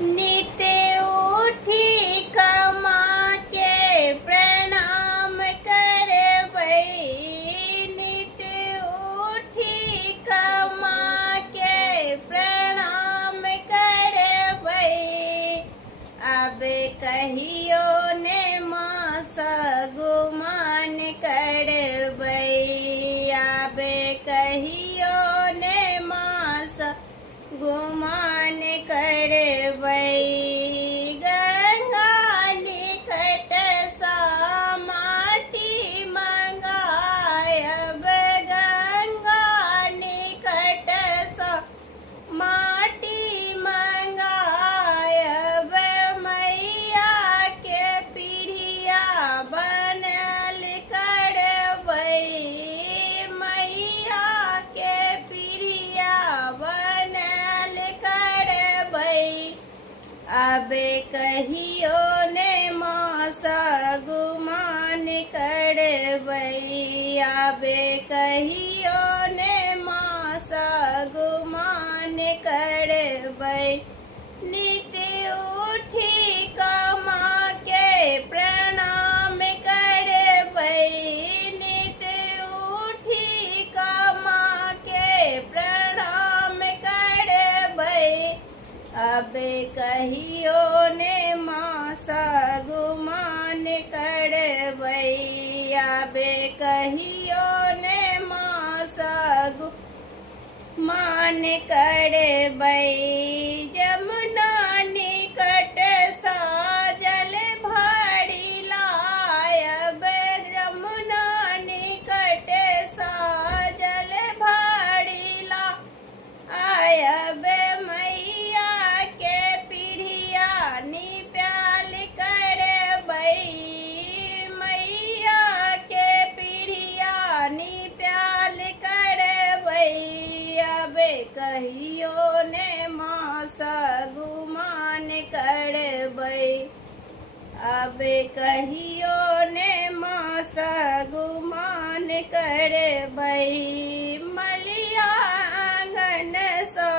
नित उठी कमा के प्रणाम करबै। नित उठी कमा के प्रणाम करबै। अब कहियो ने मास गुमान करबै। अब कहियो ने मास गुमान करबै। गंगा निकट सा माटी मंगायब। गंगा निकट सा माटी मंगायब। मैया के पीढ़िया बनल करबै। मैया के पीढ़िया बनल करबै। अब कहियो ने मास गुमान करबै। अब कहियो ने मास गुमान करबै। नित उठी कमा के प्रणाम करबै। नित उठी कमा के प्रणाम करबै। अब कहियो ने मास गुमान करबै। अब कहियो ने मास गुमान करबै। जमुना निकट सा जल भरि लायब। जमुना निकट सा जल भरि लायब। मैया के पीढ़िया निप्याल करबै। मैया के पीढ़िया निप्याल करबै। अब कहियो ने मास गुमान करबै। अब कहियो ने मास गुमान करबै। मलिया आंगन सा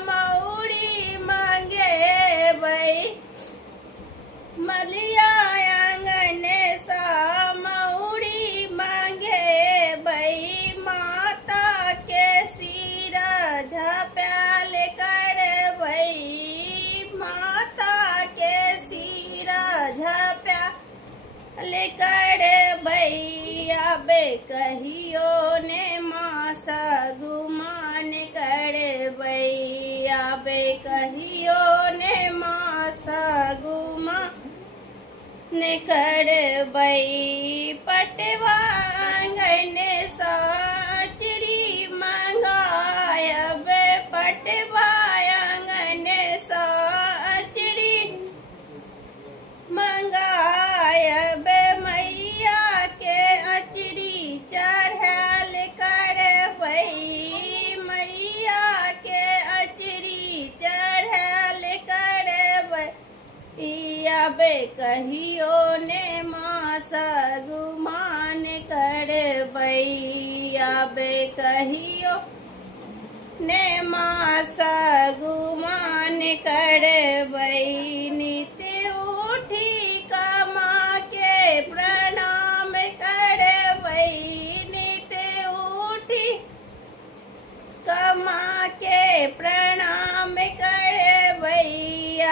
मौरी मंगेबै। मलिया आंगन सा मौरी मंगेबै। माता के सिर झप्याल करबै। माता के सिर झप्याल करबै। अब कहियो ने मास गुमान करबै। अब कहियो ने मास गुमान करबै। पटवा आंगन सा चिड़ी मंगायब। पटवा आंगन सा चिड़ी मंगायब। मैया के अचरी चढ़ाल करबै। मैया के अचरी चढ़ाल करबै। अब कहियो ने मास गुमान करबै। अब कहियो ने मास गुमान करबै। नित उठी कमा के प्रणाम करबै। नित उठी कमा के प्रणाम करबै।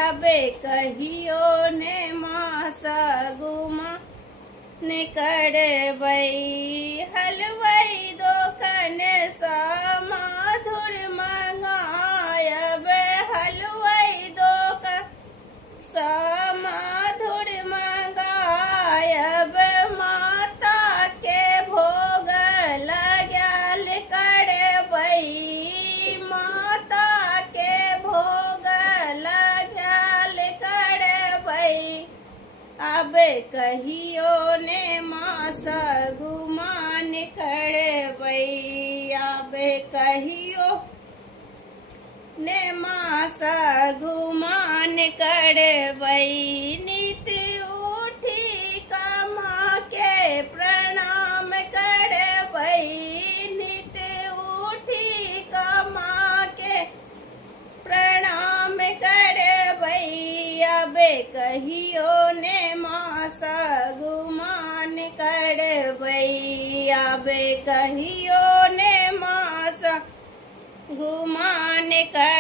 अब कहियो ने मास गुमान करबै। हलवाई दोकान सा मधुर मंगायब। हलवाई दोकान सा मधुर मंगायब। माता के भोग लगाल करबै। माता के भोग लगाल करबै। अब कहियो ने मास गुमान करबै। अब कहियो ने मास गुमान करबै। नित उठी कमा के प्रणाम करबै। नित उठी कमा के प्रणाम करबै। कहियो ने मास गुमान करबई आबे कहियो ने मास गुमान कर